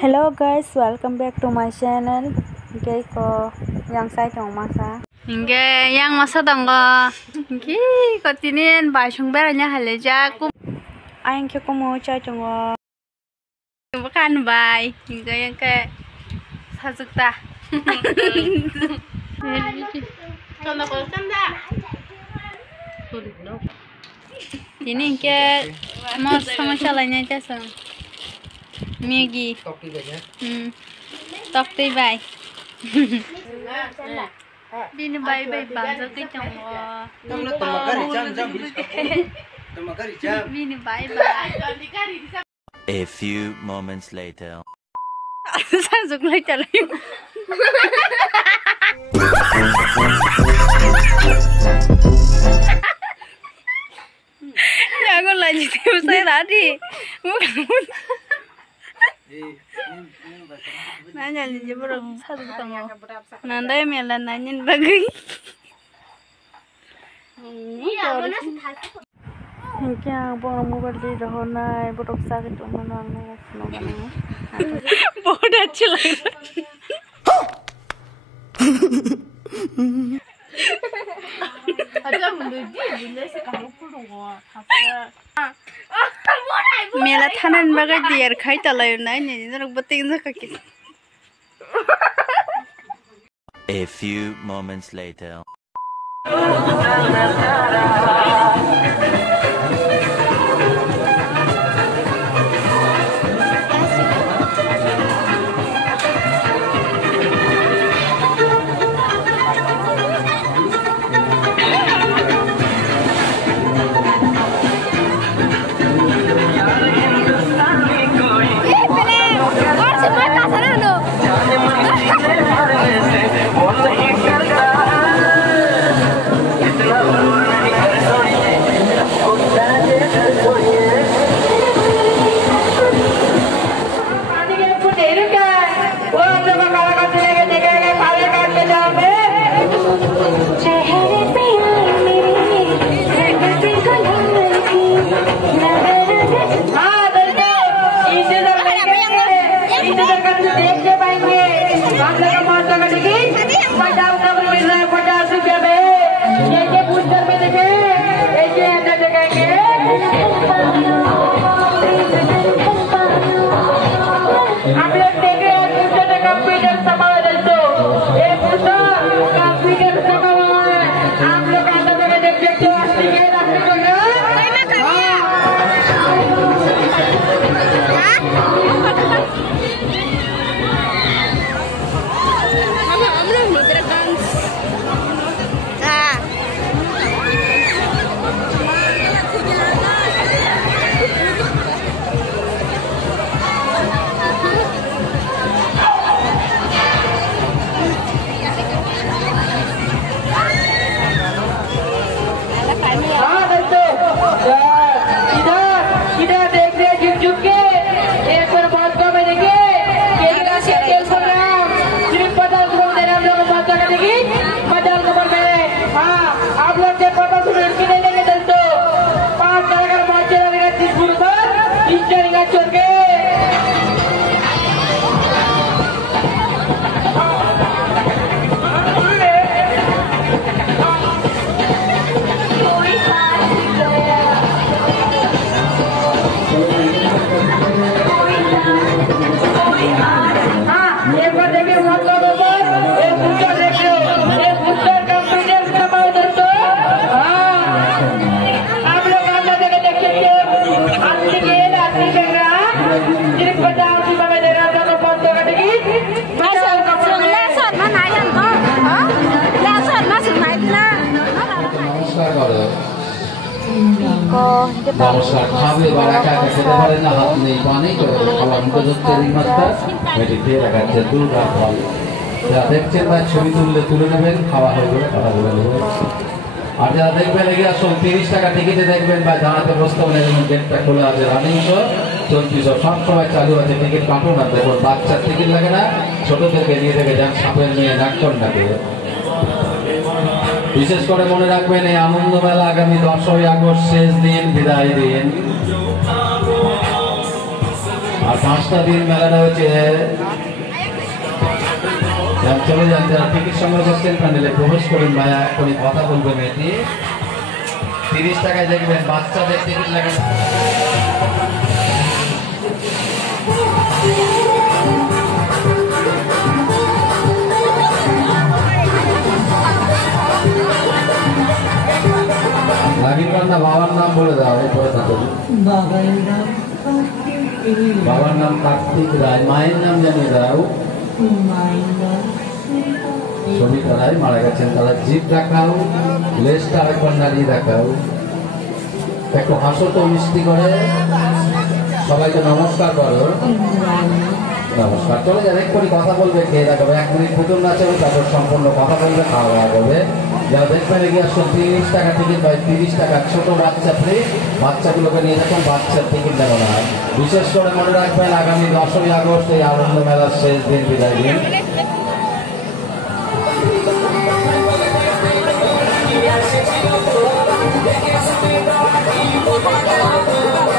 Hello guys, welcome back to my channel. Hingga ko yang saya tong masa. Hingga yang masa tong ko. Hingga ko tinin basung beranya haleja ku. Ayang ko mau cai tong ko. Bukan bay. Hingga yang ke sajukta. Kalau kau senda. Ini ke mau sama salahnya jasa. Megi. Tóc tươi bay. Đi nó bay bay bám ra cái chồng. Đi nó bay bay. A few moments later. Sao dục lại trả lời. Ya con lại chỉ tiêu xe đá đi. Nanya aja berapa satu tengok. Mandai mela nanya bagi. क्या बोल mobile दे रहो ना बहुत अच्छा है तो मना बहुत अच्छा लग रहा मेला थाना बगै देर खाइ तलायो ना नि जरक बतेन जका के A few moments later. দেখছেন ভাই ছবি তুলে নেবেন খাওয়া হয়ে গেলে কথা বলে নেবেন আর যারা দেখবেন এগিয়ে আসুন 30 টাকা টিকিটে দেখবেন বা জানাতে বসতে হলে গেটটা খোলা আছে রানিং শো চলতি সব সময় চালু আছে টিকিট কাটুন না দেখুন বাচ্চার টিকিট লাগে না ছোটদেরকে নিয়ে থেকে যান সাপের নিয়ে নাকটন ডাকে বিশেষ করে মনে রাখবেন এই আনন্দ মেলা আগামী 10ই আগস্ট শেষ দিন বিদায় দিন আর 5টা দিন মেলাটা হচ্ছে চলে যান, যারা টিকিট সংগ্রহ করছেন প্যান্ডেলে প্রবেশ করুন ভাইয়া, এখনই কথা বলবেন। এটি 30 টাকায় দেখবেন, বাচ্চাদের টিকিট লাগে। নাগিনবার না বাবার নাম বলে দাও, এরপরে থাকো। বাবার নাম কার্তিক রায়, মায়ের নাম জানিয়ে দাও। সবিতা রায় মারা গেছেন, তারা জিভ দেখাও, লেজটা আরেকবার নাড়িয়ে দেখাও, একটু হাসো তো মিষ্টি করে, সবাইকে নমস্কার করো। নমস্কার। চলে যাবে, এক্ষুনি কথা বলবে, খেয়ে দেখাবে, 1 মিনিট পুতুল নাচাবে, তারপর সম্পূর্ণ কথা বলবে, খাওয়া দাওয়া করবে। যারা দেখবেন এগিয়ে আসুন, 30 টাকা টিকিট বা 30 টাকা ছোট বাচ্চা ফ্রি, বাচ্চাগুলোকে নিয়ে দেখুন, বাচ্চার টিকিট দেবো না। বিশেষ করে মনে রাখবেন আগামী 10ই আগস্ট এই আনন্দ মেলার শেষ দিন, বিদায় দিন।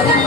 Yes,